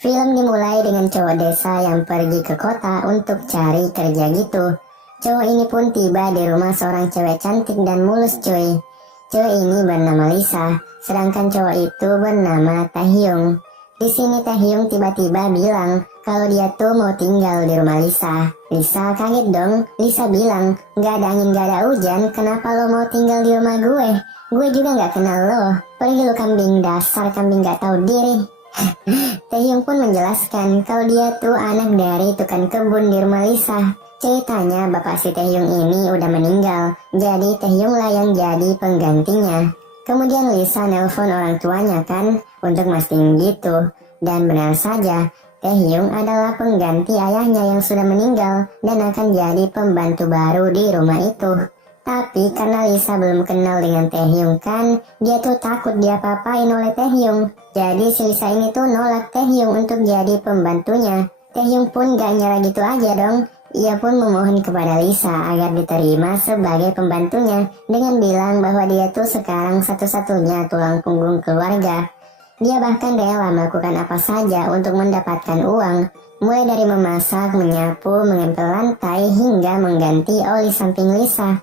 Film dimulai dengan cowok desa yang pergi ke kota untuk cari kerja gitu. Cowok ini pun tiba di rumah seorang cewek cantik dan mulus cuy. Cewek ini bernama Lisa, sedangkan cowok itu bernama Taehyung. Di sini Taehyung tiba-tiba bilang kalau dia tuh mau tinggal di rumah Lisa. Lisa kaget dong. Lisa bilang, gak ada angin gak ada hujan, kenapa lo mau tinggal di rumah gue? Gue juga gak kenal lo. Pergi lo kambing, dasar kambing gak tahu diri. Taehyung pun menjelaskan kalau dia tuh anak dari tukang kebun di rumah Lisa. Ceritanya bapak si Taehyung ini udah meninggal, jadi Taehyung lah yang jadi penggantinya. Kemudian Lisa nelpon orang tuanya kan untuk mastiin gitu. Dan benar saja, Taehyung adalah pengganti ayahnya yang sudah meninggal dan akan jadi pembantu baru di rumah itu. Tapi karena Lisa belum kenal dengan Taehyung kan, dia tuh takut diapa-apain oleh Taehyung. Jadi si Lisa ini tuh nolak Taehyung untuk jadi pembantunya. Taehyung pun gak nyerah gitu aja dong. Ia pun memohon kepada Lisa agar diterima sebagai pembantunya dengan bilang bahwa dia tuh sekarang satu-satunya tulang punggung keluarga. Dia bahkan rela melakukan apa saja untuk mendapatkan uang, mulai dari memasak, menyapu, mengepel lantai, hingga mengganti oli samping Lisa.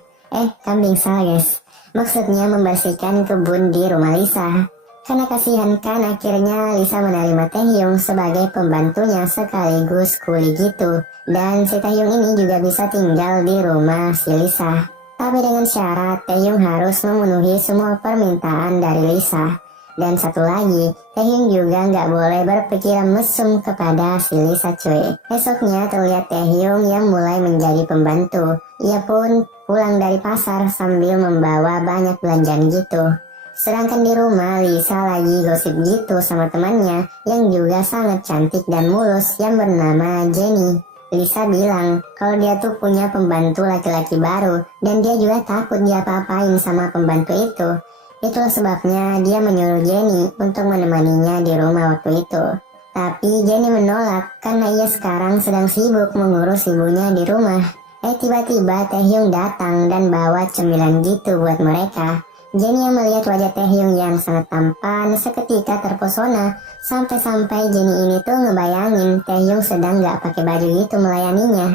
Kambing salah guys. Maksudnya membersihkan kebun di rumah Lisa. Karena kasihan kan akhirnya Lisa menerima Taehyung sebagai pembantunya sekaligus kuli gitu. Dan si Taehyung ini juga bisa tinggal di rumah si Lisa. Tapi dengan syarat Taehyung harus memenuhi semua permintaan dari Lisa. Dan satu lagi, Taehyung juga nggak boleh berpikiran mesum kepada si Lisa cuy. Esoknya terlihat Taehyung yang mulai menjadi pembantu. Ia pun pulang dari pasar sambil membawa banyak belanjaan gitu. Sedangkan di rumah Lisa lagi gosip gitu sama temannya yang juga sangat cantik dan mulus yang bernama Jenny. Lisa bilang kalau dia tuh punya pembantu laki-laki baru dan dia juga takut diapa-apain sama pembantu itu. Itulah sebabnya dia menyuruh Jenny untuk menemaninya di rumah waktu itu. Tapi Jenny menolak karena ia sekarang sedang sibuk mengurus ibunya di rumah. Tiba-tiba Taehyung datang dan bawa cemilan gitu buat mereka. Jenny yang melihat wajah Taehyung yang sangat tampan seketika terpesona. Sampai-sampai Jenny ini tuh ngebayangin Taehyung sedang gak pakai baju gitu melayaninya.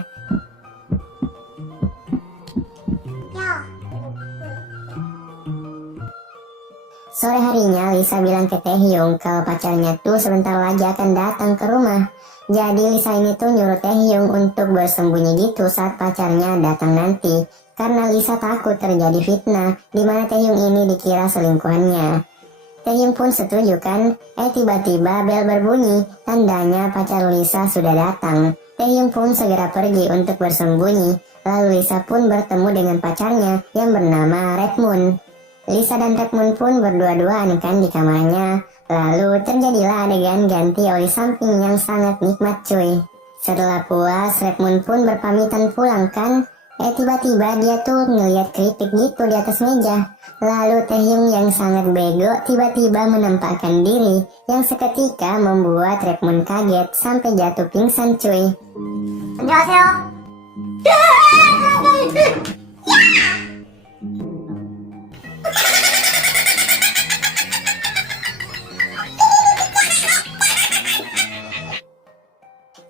Sore harinya Lisa bilang ke Taehyung kalau pacarnya tuh sebentar lagi akan datang ke rumah. Jadi Lisa ini tuh nyuruh Taehyung untuk bersembunyi gitu saat pacarnya datang nanti. Karena Lisa takut terjadi fitnah di mana Taehyung ini dikira selingkuhannya. Taehyung pun setuju kan? Tiba-tiba bel berbunyi, tandanya pacar Lisa sudah datang. Taehyung pun segera pergi untuk bersembunyi. Lalu Lisa pun bertemu dengan pacarnya yang bernama Redmoon. Lisa dan Redmoon pun berdua-duaan kan di kamarnya. Lalu terjadilah adegan ganti oli samping yang sangat nikmat cuy. Setelah puas, Redmoon pun berpamitan pulang kan. Tiba-tiba dia tuh ngeliat keripik gitu di atas meja. Lalu Taehyung yang sangat bego tiba-tiba menampakkan diri yang seketika membuat Redmoon kaget sampai jatuh pingsan cuy. 안녕하세요.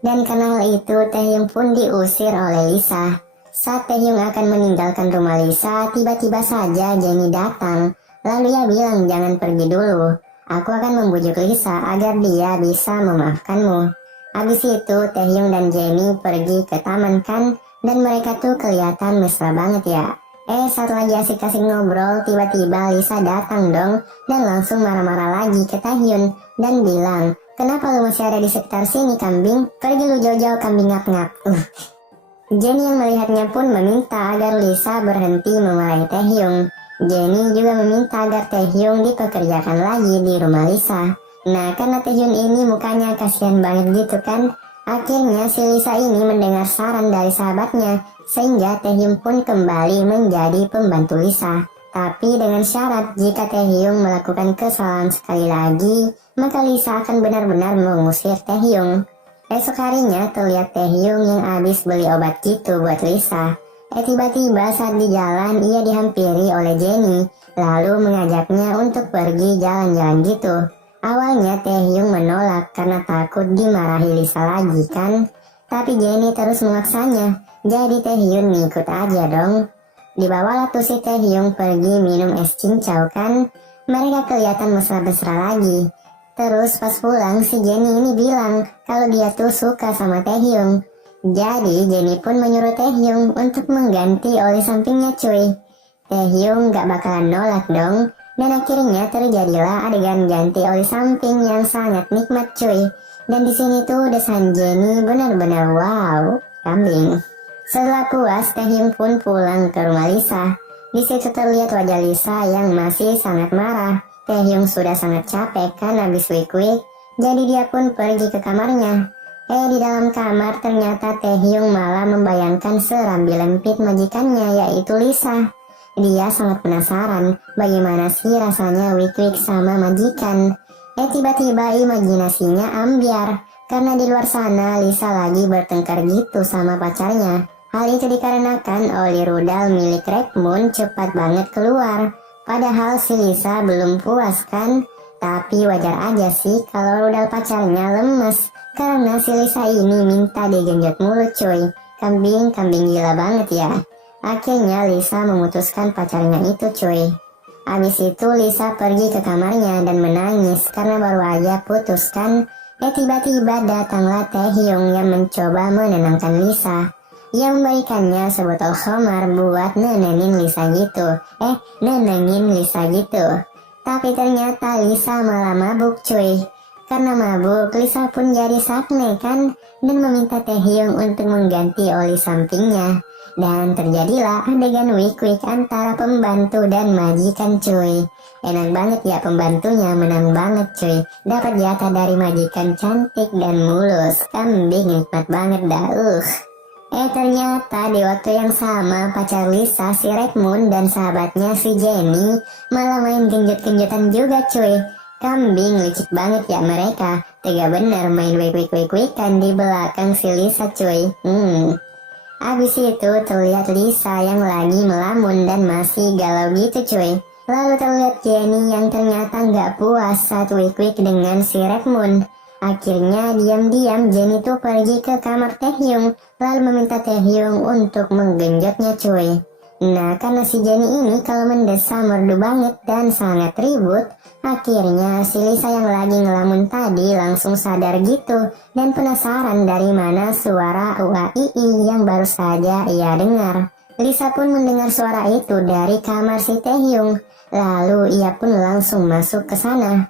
Dan karena hal itu Taehyung pun diusir oleh Lisa. Saat Taehyung akan meninggalkan rumah Lisa, tiba-tiba saja Jenny datang. Lalu ia bilang jangan pergi dulu. Aku akan membujuk Lisa agar dia bisa memaafkanmu. Habis itu Taehyung dan Jenny pergi ke taman kan, dan mereka tuh kelihatan mesra banget ya. Saat lagi asik-asik ngobrol, tiba-tiba Lisa datang dong dan langsung marah-marah lagi ke Taehyung dan bilang, kenapa lu masih ada di sekitar sini kambing? Pergi lu jauh-jauh kambing ngap-ngap. Jenny yang melihatnya pun meminta agar Lisa berhenti memarahi Taehyung. Jenny juga meminta agar Taehyung dipekerjakan lagi di rumah Lisa. Nah karena Taehyung ini mukanya kasihan banget gitu kan. Akhirnya si Lisa ini mendengar saran dari sahabatnya. Sehingga Taehyung pun kembali menjadi pembantu Lisa. Tapi dengan syarat jika Taehyung melakukan kesalahan sekali lagi, maka Lisa akan benar-benar mengusir Taehyung. Esok harinya terlihat Taehyung yang habis beli obat gitu buat Lisa. Tiba-tiba saat di jalan ia dihampiri oleh Jenny, lalu mengajaknya untuk pergi jalan-jalan gitu. Awalnya Taehyung menolak karena takut dimarahi Lisa lagi kan. Tapi Jennie terus memaksanya. Jadi Taehyung ngikut aja dong. Dibawalah tuh si Taehyung pergi minum es cincau kan. Mereka kelihatan mesra-mesra lagi. Terus pas pulang si Jennie ini bilang kalau dia tuh suka sama Taehyung. Jadi Jennie pun menyuruh Taehyung untuk mengganti oli sampingnya cuy. Taehyung gak bakalan nolak dong. Dan akhirnya terjadilah adegan ganti oli samping yang sangat nikmat cuy. Dan di sini tuh desain Jennie benar-benar wow, kambing. Setelah puas, Taehyung pun pulang ke rumah Lisa. Di situ terlihat wajah Lisa yang masih sangat marah. Taehyung sudah sangat capek kan habis wik-wik. Jadi dia pun pergi ke kamarnya. Di dalam kamar ternyata Taehyung malah membayangkan serambi lempit majikannya yaitu Lisa. Dia sangat penasaran bagaimana sih rasanya wik-wik sama majikan. Tiba-tiba imajinasinya ambiar karena di luar sana Lisa lagi bertengkar gitu sama pacarnya. Hal itu dikarenakan oli rudal milik Redmond cepat banget keluar. Padahal si Lisa belum puas kan. Tapi wajar aja sih kalau rudal pacarnya lemes karena si Lisa ini minta digenjot mulu cuy. Kambing gila banget ya. Akhirnya Lisa memutuskan pacarnya itu cuy. Abis itu Lisa pergi ke kamarnya dan menangis karena baru aja putus kan. Tiba-tiba datanglah Taehyung yang mencoba menenangkan Lisa. Ia memberikannya sebotol khamar buat nenengin Lisa gitu. Nenengin Lisa gitu. Tapi ternyata Lisa malah mabuk cuy. Karena mabuk, Lisa pun jadi sakne kan dan meminta Taehyung untuk mengganti oli sampingnya. Dan terjadilah adegan wik-wik antara pembantu dan majikan cuy. Enak banget ya pembantunya, menang banget cuy. Dapat jatah dari majikan cantik dan mulus. Kambing nikmat banget dah. Ternyata di waktu yang sama pacar Lisa si Redmond dan sahabatnya si Jennie malah main genjot-genjotan juga cuy. Kambing licik banget ya mereka. Tega bener main wik-wik-wik-wikan di belakang si Lisa cuy. Abis itu terlihat Lisa yang lagi melamun dan masih galau gitu cuy. Lalu terlihat Jennie yang ternyata nggak puas saat wik-wik dengan si Redmond. Akhirnya diam-diam Jennie tuh pergi ke kamar Taehyung lalu meminta Taehyung untuk menggenjotnya cuy. Nah karena si Jennie ini kalau mendesah merdu banget dan sangat ribut, akhirnya si Lisa yang lagi ngelamun tadi langsung sadar gitu dan penasaran dari mana suara UAII yang baru saja ia dengar. Lisa pun mendengar suara itu dari kamar si Taehyung, lalu ia pun langsung masuk ke sana.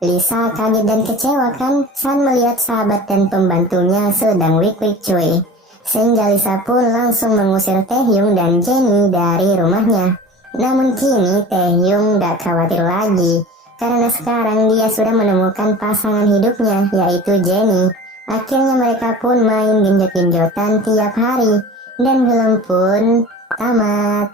Lisa kaget dan kecewa kan saat melihat sahabat dan pembantunya sedang wik-wik cuy. Sehingga Lisa pun langsung mengusir Taehyung dan Jennie dari rumahnya. Namun kini Taehyung gak khawatir lagi karena sekarang dia sudah menemukan pasangan hidupnya yaitu Jennie. Akhirnya mereka pun main genjot-genjotan tiap hari dan film pun tamat.